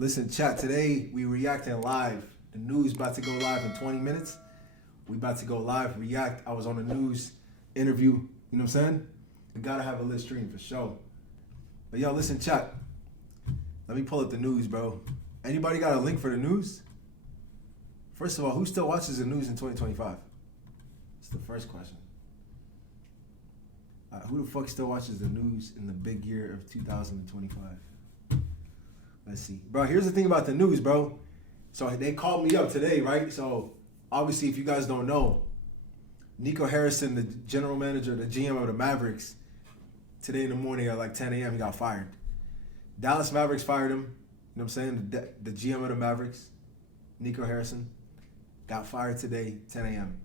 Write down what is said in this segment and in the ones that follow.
Listen, chat, today we reacting live. The news about to go live in 20 minutes. We about to go live, react. I was on the news interview, you know what I'm saying? We gotta have a lit stream for sure. But yo, listen, chat. Let me pull up the news, bro. Anybody got a link for the news? First of all, who still watches the news in 2025? It's the first question. Who the fuck still watches the news in the big year of 2025? Let's see. Bro, here's the thing about the news, bro. So they called me up today, right? So obviously, if you guys don't know, Nico Harrison, the general manager, the GM of the Mavericks, today in the morning at like 10 a.m., he got fired. Dallas Mavericks fired him. You know what I'm saying? The GM of the Mavericks, Nico Harrison, got fired today, 10 a.m.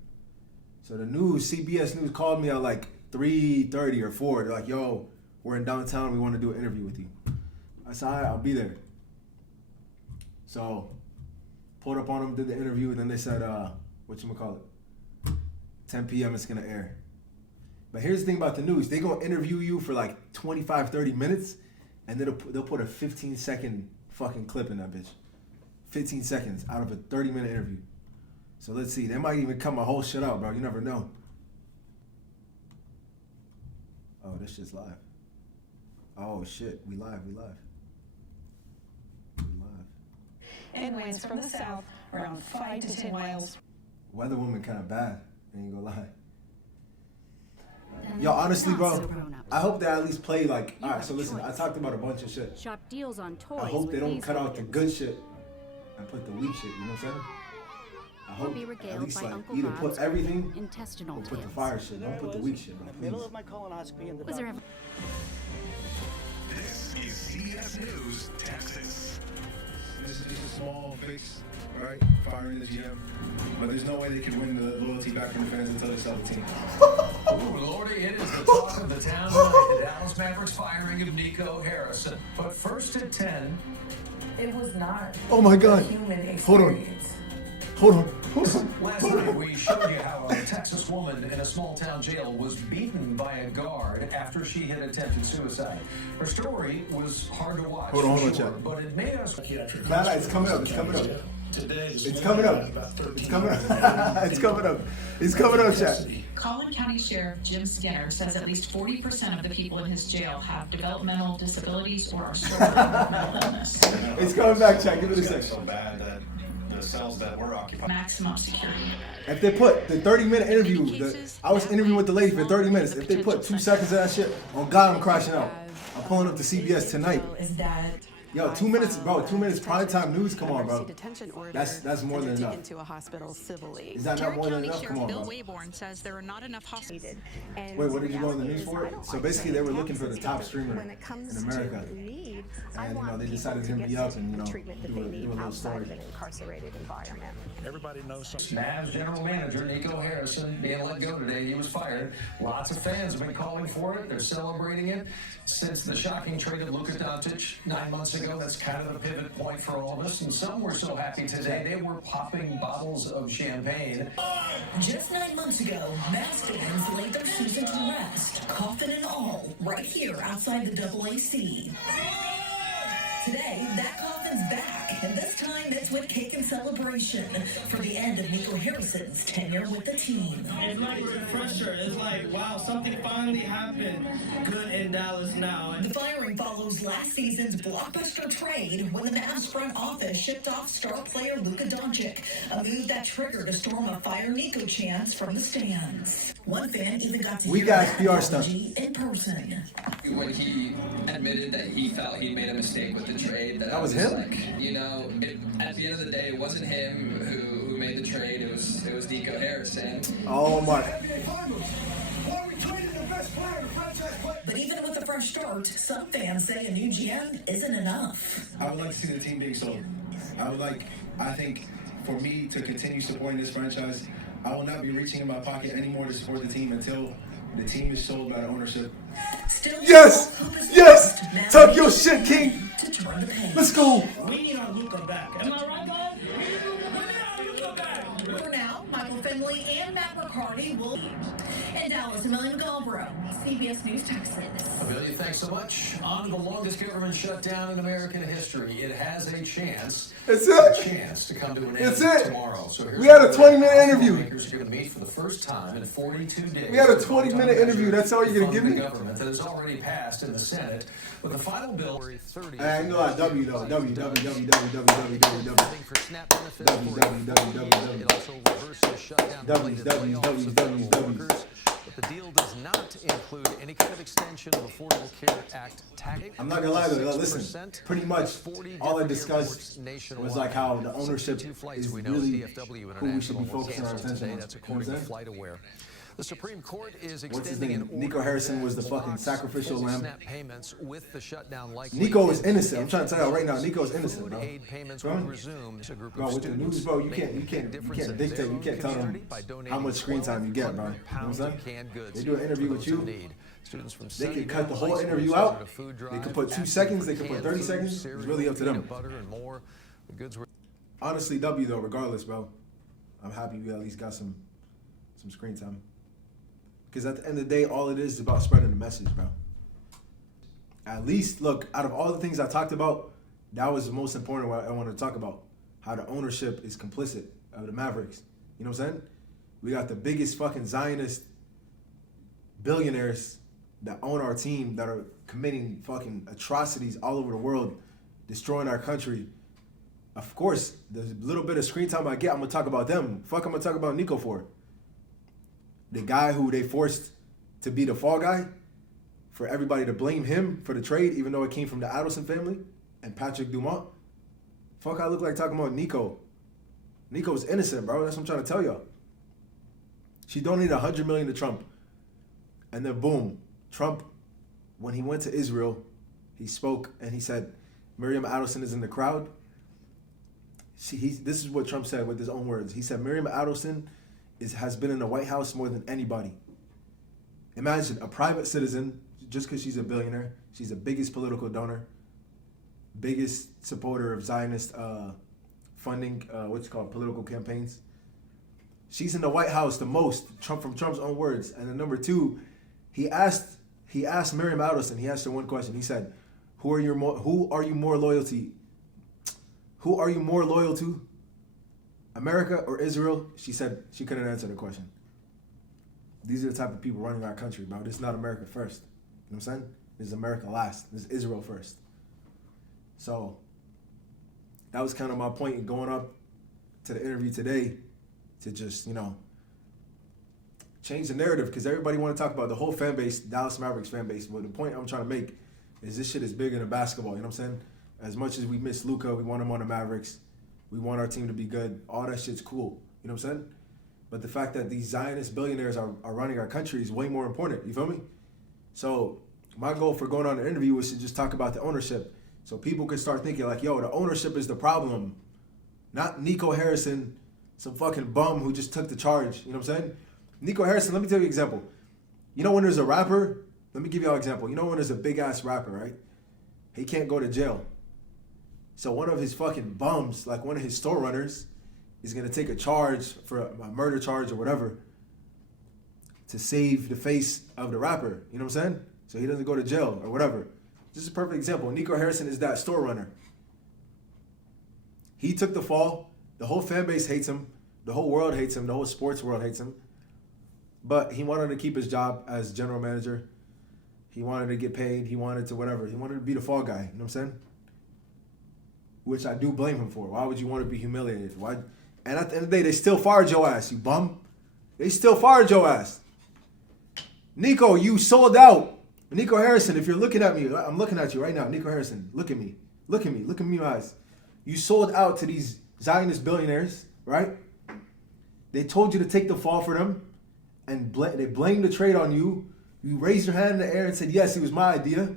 So the news, CBS News called me at like 3:30 or 4. They're like, yo, we're in downtown. We want to do an interview with you. I said, all right, I'll be there. So pulled up on them, did the interview, and then they said, 10 p.m. it's going to air. But here's the thing about the news. They're going to interview you for like 25, 30 minutes, and then they'll put a 15-second fucking clip in that bitch. 15 seconds out of a 30-minute interview. So let's see. They might even cut my whole shit out, bro. You never know. Oh, this shit's live. Oh, shit. We live. And winds from the south around 5 to 10 miles. Weather woman kind of bad. I ain't gonna lie. Yo, honestly, bro, I hope they at least play like. All right, so listen, I talked about a bunch of shit. Shop deals on toys. I hope they don't cut out the good shit and put the weak shit. You know what I'm saying? I hope at least like either put everything or put the fire shit. Don't put the weak shit, bro. Please. Middle of my colonoscopy in the Was there This is CBS News, Texas. This is just a small fix, right? Firing the GM. But there's no way they can win the loyalty back from the fans until they sell the team. Ooh, Lordy, it is the talk of the town tonight. The Dallas Mavericks firing of Nico Harrison. But first at 10. It was not Oh my God. a human experience. Hold on. Last night we showed you how a Texas woman in a small town jail was beaten by a guard after she had attempted suicide. Her story was hard to watch. Hold on, sure, Chad. but it made us. Nah, it's coming up. Today It's coming up, chat. Collin County Sheriff Jim Skinner says at least 40% of the people in his jail have developmental disabilities or are struggling with mental illness. It's coming back, chat. Give it a second. So bad that the cells that were occupied. Maximum security. If they put the 30-minute interview, I was interviewing with the lady for 30 minutes. If they put 2 seconds of that shit, oh God, I'm crashing out. I'm pulling up to CBS tonight. Is that Yo, 2 minutes, bro. 2 minutes prime time news. Come on, bro. That's more than enough. Into a hospital civilly. Is that not more than enough? Come on, bro. Wayborn says there are not enough hospitals. Wait, what did you go on the news for? So basically, they were looking for the top streamer in America, and they decided to hit me up and do a little story. Everybody knows something. Mavs general manager Nico Harrison being let go today. He was fired. Lots of fans have been calling for it. They're celebrating it since the shocking trade of Luka Doncic 9 months ago. That's kind of the pivot point for all of us. And some were so happy today they were popping bottles of champagne. Just 9 months ago, Mavs fans laid their season to rest, coffin and all, right here outside the AAC. Today, that coffin's back, and this time it's with cake and celebration for the end of Nico Harrison's tenure with the team. It's like pressure. It's like, wow, something finally happened good in Dallas now. The firing follows last season's blockbuster trade when the Mavs front office shipped off star player Luka Doncic, a move that triggered a storm of Fire Nico chants from the stands. One fan even got to hear that apology in person. When he admitted that he felt he made a mistake with the trade, That was him? like, at the end of the day, it wasn't him who made the trade. It was Nico Harrison. Oh my! But even with a fresh start, some fans say a new GM isn't enough. I would like to see the team being sold. I think for me to continue supporting this franchise, I will not be reaching in my pocket anymore to support the team until the team is sold by the ownership. Yes! Tuck your shit, King! Let's go! We need our Luka back. Am I right, guys? We need our Luka back. For now, Michael Finley and Matt McCarty will. And Dallas Amelia Galbro, CBS News Texas. Amelia, thanks so much. On to the longest government shutdown in American history. It has a chance. It's it. A chance to come to an It's end it. tomorrow. So here's We had a 20-minute interview. Lawmakers are going to meet for the first time in 42 days. We had a 20-minute interview. That's all you're gonna give me? The government that has already passed in the Senate, with the final bill. I ain't gonna lie, W though. W. But the deal does not include any kind of extension of Affordable Care Act tax. I'm not gonna lie though, listen, pretty much all I discussed was like how the ownership is really who we should be focusing our attention on. That's according to FlightAware. The Supreme Court is What's his extending name? Nico Harrison was the fucking sacrificial lamb. SNAP payments with the shutdown likely. Nico is innocent. I'm trying to tell you right now, Nico is innocent, bro. Aid payments will resume. A group Bro, of with the students news, bro, you making can't a difference dictate, in you their can't tell them community by donating how much screen time you get, bro. You know what I'm saying? canned goods They do an interview for with those in you. need. Students from They can cut the Sunnyvale whole High School interview started out. a food They drive can put 2 asking seconds. for They can put canned 30 food, seconds. It's cereal, really up to them. peanut butter, and more. The goods were Honestly, W though, regardless, bro. I'm happy we at least got some screen time. Because at the end of the day, all it is about spreading the message, bro. At least, look, out of all the things I talked about, that was the most important one I wanted to talk about. How the ownership is complicit of the Mavericks. You know what I'm saying? We got the biggest fucking Zionist billionaires that own our team that are committing fucking atrocities all over the world, destroying our country. Of course, the little bit of screen time I get, I'm going to talk about them. Fuck, I'm going to talk about Nico for it. The guy who they forced to be the fall guy, for everybody to blame him for the trade, even though it came from the Adelson family and Patrick Dumont. Fuck, I look like talking about Nico. Nico's innocent, bro. That's what I'm trying to tell y'all. She donated $100 million to Trump. And then boom, Trump, when he went to Israel, he spoke and he said, Miriam Adelson is in the crowd. This is what Trump said with his own words. He said, Miriam Adelson has been in the White House more than anybody. Imagine a private citizen, just because she's a billionaire, she's the biggest political donor, biggest supporter of Zionist funding, political campaigns. She's in the White House the most, from Trump's own words. And then number 2, he asked Miriam Adelson, he asked her one question. He said, who are you more loyal to? America or Israel? She said she couldn't answer the question. These are the type of people running our country, bro. This is not America first. You know what I'm saying? This is America last. This is Israel first. So that was kind of my point in going up to the interview today, to just, change the narrative, because everybody want to talk about the whole fan base, Dallas Mavericks fan base. But the point I'm trying to make is this shit is bigger than basketball. You know what I'm saying? As much as we miss Luka, we want him on the Mavericks. We want our team to be good. All that shit's cool. You know what I'm saying? But the fact that these Zionist billionaires are running our country is way more important. You feel me? So my goal for going on the interview was to just talk about the ownership, so people could start thinking like, yo, the ownership is the problem, not Nico Harrison, some fucking bum who just took the charge. You know what I'm saying? Nico Harrison, let me tell you an example. You know when there's a rapper, let me give you an example. You know when there's a big-ass rapper, right? He can't go to jail. So one of his fucking bums, like one of his store runners, is going to take a charge for a murder charge or whatever to save the face of the rapper. You know what I'm saying? So he doesn't go to jail or whatever. This is a perfect example. Nico Harrison is that store runner. He took the fall. The whole fan base hates him. The whole world hates him. The whole sports world hates him. But he wanted to keep his job as general manager. He wanted to get paid. He wanted to whatever. He wanted to be the fall guy. You know what I'm saying? Which I do blame him for. Why would you want to be humiliated? Why? And at the end of the day, they still fired your ass, you bum. They still fired your ass. Nico, you sold out. Nico Harrison, if you're looking at me, I'm looking at you right now. Nico Harrison, look at me. Look at me. Look at me in my eyes. You sold out to these Zionist billionaires, right? They told you to take the fall for them, and they blamed the trade on you. You raised your hand in the air and said, yes, it was my idea,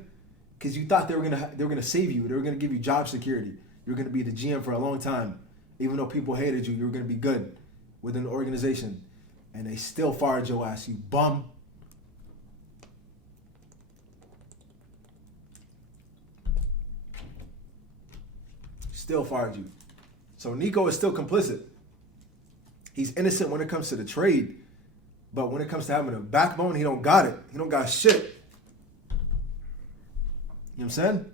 because you thought they were gonna save you. They were gonna give you job security. You were gonna be the GM for a long time. Even though people hated you, you were gonna be good within the organization. And they still fired your ass, you bum. Still fired you. So Nico is still complicit. He's innocent when it comes to the trade. But when it comes to having a backbone, he don't got it. He don't got shit. You know what I'm saying?